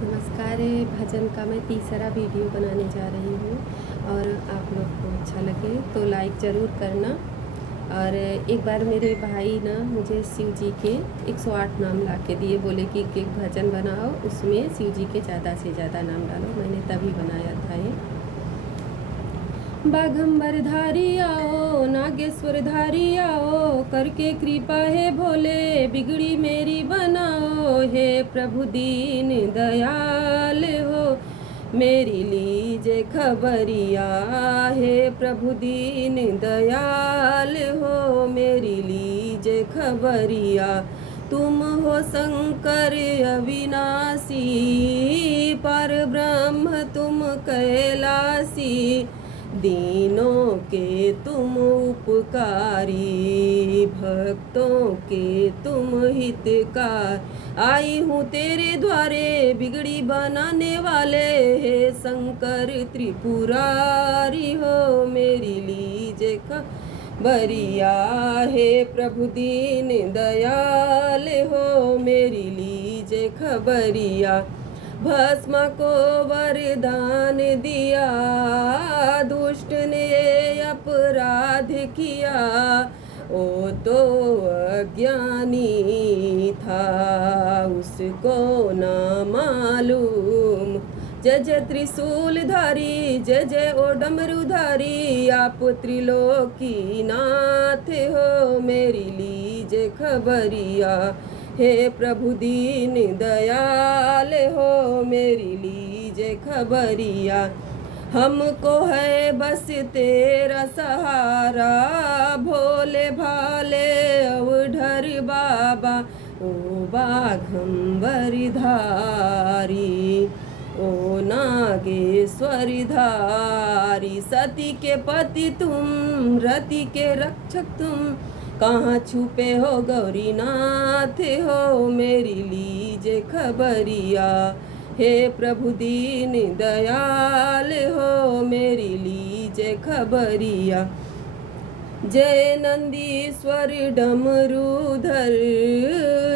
नमस्कार। भजन का मैं तीसरा वीडियो बनाने जा रही हूँ और आप लोग को अच्छा लगे तो लाइक ज़रूर करना। और एक बार मेरे भाई ना मुझे शिव जी के 108 नाम ला के दिए, बोले कि एक भजन बनाओ, उसमें शिव जी के ज़्यादा से ज़्यादा नाम डालो। मैंने तभी बनाया था ये। बाघंबर धारी आओ, नागेश्वर धारी आओ, करके कृपा है भोले, बिगड़ी मेरी बनाओ। हे प्रभु दीन दयाल हो, मेरी लीजे खबरिया। हे प्रभु दीन दयाल हो, मेरी लीजे खबरिया। तुम हो शंकर अविनाशी, पर ब्रह्म तुम कैलासी, दीनों के तुम उपकारी, भक्तों के तुम हितकार। आई हूँ तेरे द्वारे, बिगड़ी बनाने वाले, हे शंकर त्रिपुरारी हो, मेरी लीजे खबरिया। हे प्रभु दीन दयाल हो, मेरी लीजे खबरिया। भस्म को वरदान दिया, दुष्ट ने अपराध किया, वो तो अज्ञानी था, उसको ना मालूम। जय जय त्रिशूलधारी, जय जय ओ डमरूधारी, आप त्रिलोकी नाथ हो, मेरी लीजे खबरिया। हे प्रभु दीन दयाल हो, मेरी लीजे खबरिया। हमको है बस तेरा सहारा, भोले भाले अवढर बाबा, ओ बाघंबर धारी, ओ नागेश्वर धारी। सती के पति तुम, रति के रक्षक तुम, कहाँ छुपे हो गौरीनाथ हो, मेरी लीजे खबरिया। हे प्रभु दीन दयाल हो, मेरी लीजे खबरिया। जय नंदीश्वर डमरूधर,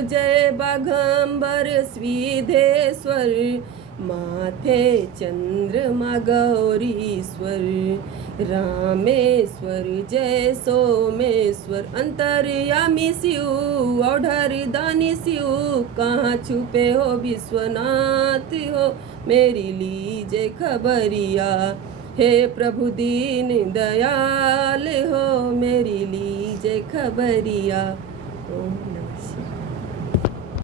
जय बाघंबर श्रीधेश्वर, माथे चंद्रमा गौरीश्वर, रामेश्वर जय सोमेश्वर, अंतर्यामी शिव औढर दानी शिव, कहाँ छुपे हो विश्वनाथ हो, मेरी लीजे खबरिया। हे प्रभु दीन दयाल हो, मेरी लीजे खबरिया।